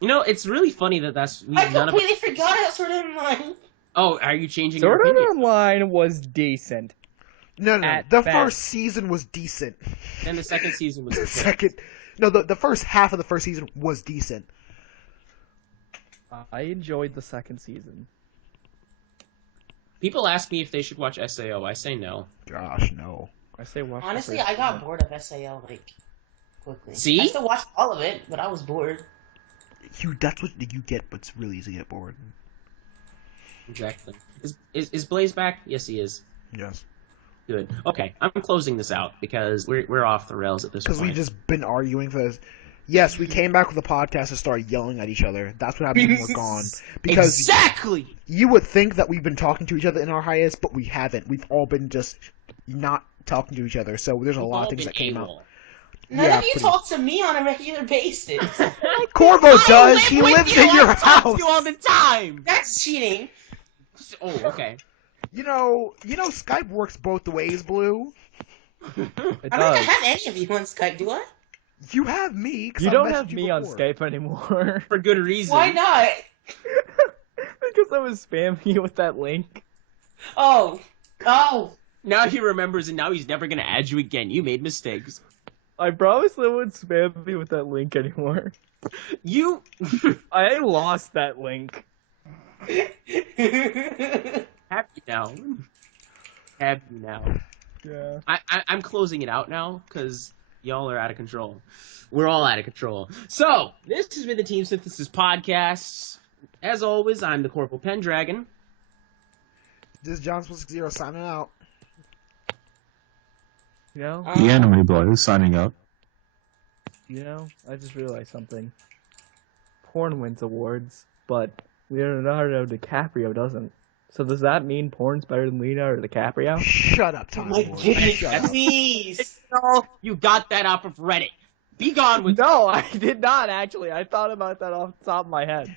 You know, it's really funny that I none of us. completely forgot how Sword Art Online. Oh, are you changing your Sword Art opinion? Online was decent. No. At The best. first season was decent. Then the second season was The the shit. second, no, the first half of the first season was decent. I enjoyed the second season. People ask me if they should watch SAO. I say no. Gosh, no. I say watch the Honestly, first I got season. bored of SAO like quickly. See? I still watched all of it, but I was bored. That's what you get, but it's really easy to get bored. Exactly. Is Blaze back? Yes, he is. Yes. Good. Okay, I'm closing this out because we're off the rails at this point. Because we've just been arguing for this. Yes, we came back with the podcast and started yelling at each other. That's what happens when we're gone. Because exactly. you would think that we've been talking to each other in our hiatus, but we haven't. We've all been just not talking to each other. So there's a lot of things that came out. None Yeah, of you pretty- talk to me on a regular basis. Corvo I does. live He with lives you. in your I talk house. to you all the time. That's cheating. Oh, okay. Skype works both ways, Blue. It I don't does. have any of you on Skype, do I? You have me. 'Cause You I don't messaged have you me on before. Skype anymore. For good reason. Why not? Because I was spamming you with that link. Oh. Now he remembers, and now he's never gonna add you again. You made mistakes. I promised I wouldn't spam me with that link anymore. You. I lost that link. Have you now? Have you now? Yeah. I'm closing it out now because y'all are out of control. We're all out of control. So this has been the Team Synthesis Podcast. As always, I'm the Corporal Pendragon. This is John 60 signing out. You know? The Anime Boy is signing out. I just realized something. Porn wins awards, but Leonardo DiCaprio doesn't. So does that mean porn's better than Leonardo DiCaprio? Shut up, Tom. My Lord. goodness, Shut up. please. You got that off of Reddit. Be gone with No, I did not actually. I thought about that off the top of my head.